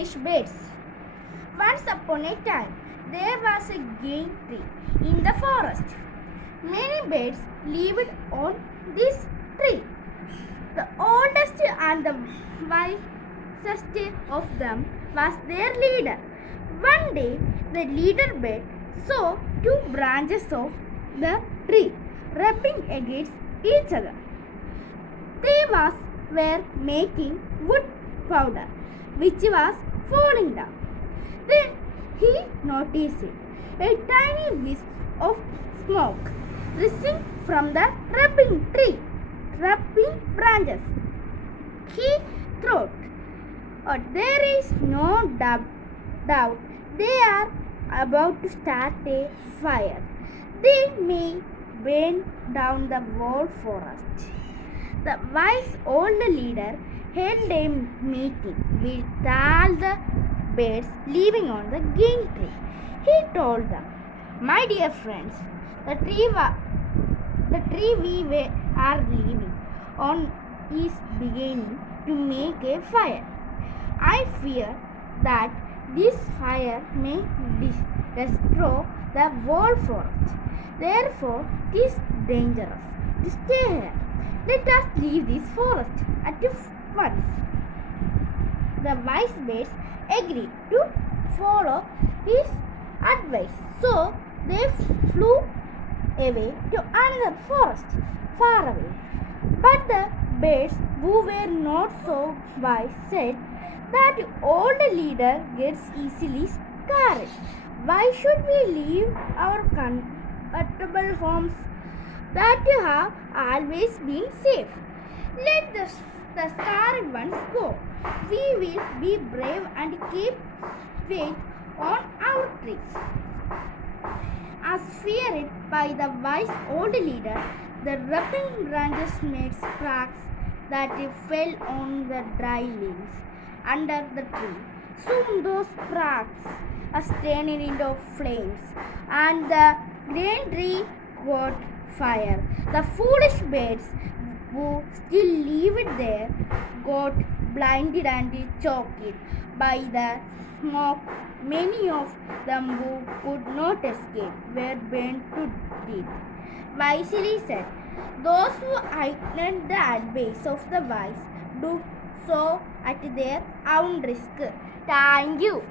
foolish birds. Once upon a time, there was a great tree in the forest. Many birds lived on this tree. The oldest and the wisest of them was their leader. One day, the leader bird saw two branches of the tree rubbing against each other. Were making wood powder, which was falling down. Then he noticed a tiny wisp of smoke rising from the rubbing branches. He thought, "Oh, there is no doubt they are about to start a fire. They may burn down the whole forest." The wise old leader held a meeting with all the birds living on the green tree. He told them, "My dear friends, the tree we are living on is beginning to make a fire. I fear that this fire may destroy the whole forest. Therefore, it is dangerous to stay here. Let us leave this forest at once." The wise birds agreed to follow his advice, so they flew away to another forest far away. But the birds who were not so wise said that the old leader gets easily scared. Why should we leave our comfortable homes that have always been safe? Let the scared ones go. We will be brave and keep faith on our tree. As feared by the wise old leader, the rubbing branches made cracks that fell on the dry leaves under the tree. Soon those cracks turned into flames, and the green tree caught fire. The foolish birds who still lived there got blinded and choked by the smoke. Many of them who could not escape were burned to death. Wisely said, those who ignored the advice of the wise do so at their own risk. Thank you.